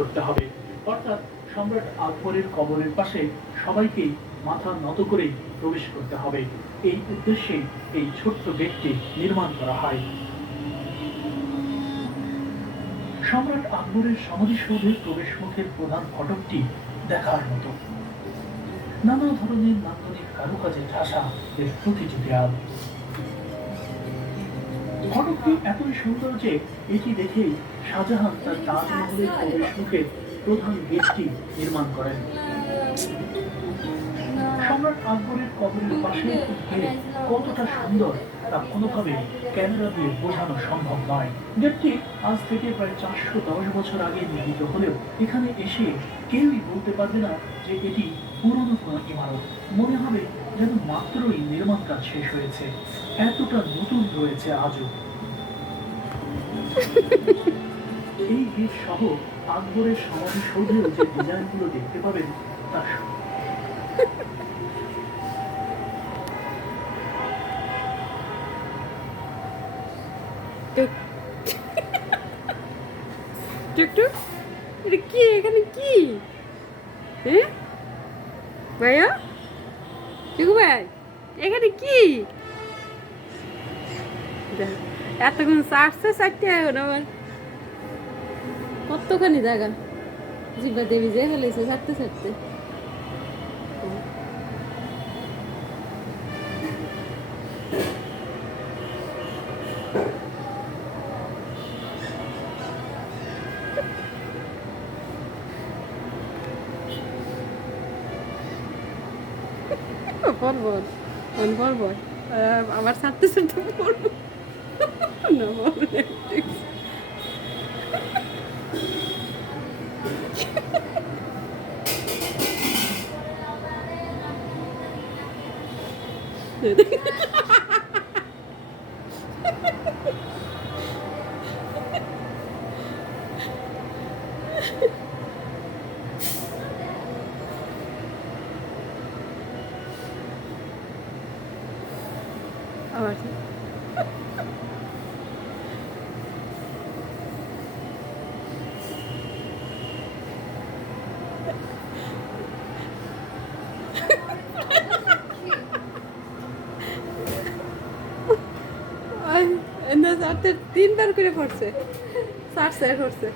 করতে হবে। অর্থাৎ সম্রাট আকবরের কবরের পাশে সবাইকেই মাথা নত করেই প্রবেশ করতে হবে। এই উদ্দেশ্যে এই ছোট্ট গেটটি নির্মাণ করা হয়। সম্রাট আকবরের সমাধিসৌধের প্রবেশ মুখের প্রধান ফটকটি দেখার মতো। নানা ধরনের নান্দনিক কারুকাজে ঠাসা এর প্রতিটি দেয়াল। ফটকটি এতই সুন্দর যে এটি দেখেই শাহজাহান তার তাজমহলের প্রবেশ মুখের প্রধান গেটটি নির্মাণ করেন। সম্রাট আকবরের কবরের পাশে কতটা সুন্দর তা কোনোভাবে ক্যামেরা দিয়ে বোঝানো সম্ভব নয়। গেটটি আজ থেকে প্রায় চারশো দশ বছর আগে নির্মিত হলেও এখানে এসে কেউই বলতে পারবে না যে এটি পুরনো কোনো ইমারত। মনে হবে যেন মাত্রই নির্মাণ কাজ শেষ হয়েছে। এতটা নতুন রয়েছে আজও। এই গেট সহ আকবরের সমাধিসৌধেও যে ডিজাইনগুলো দেখতে পাবেন তা কি? এখানে কি? হ্যাঁ? ভাইয়া? টুকু ভাই, এখানে কি? এতক্ষণ চারশো চারটে এখন আমার কতখানি জায়গা? জিব্বা দেবী যে ফেলেছে ছাড়তে ছাড়তে পর্বত কোন পর্বত আবার ছাড়তে ছাড়তে পড়ব না আবার তিনবার করে পড়ছে। চার স্যার করছে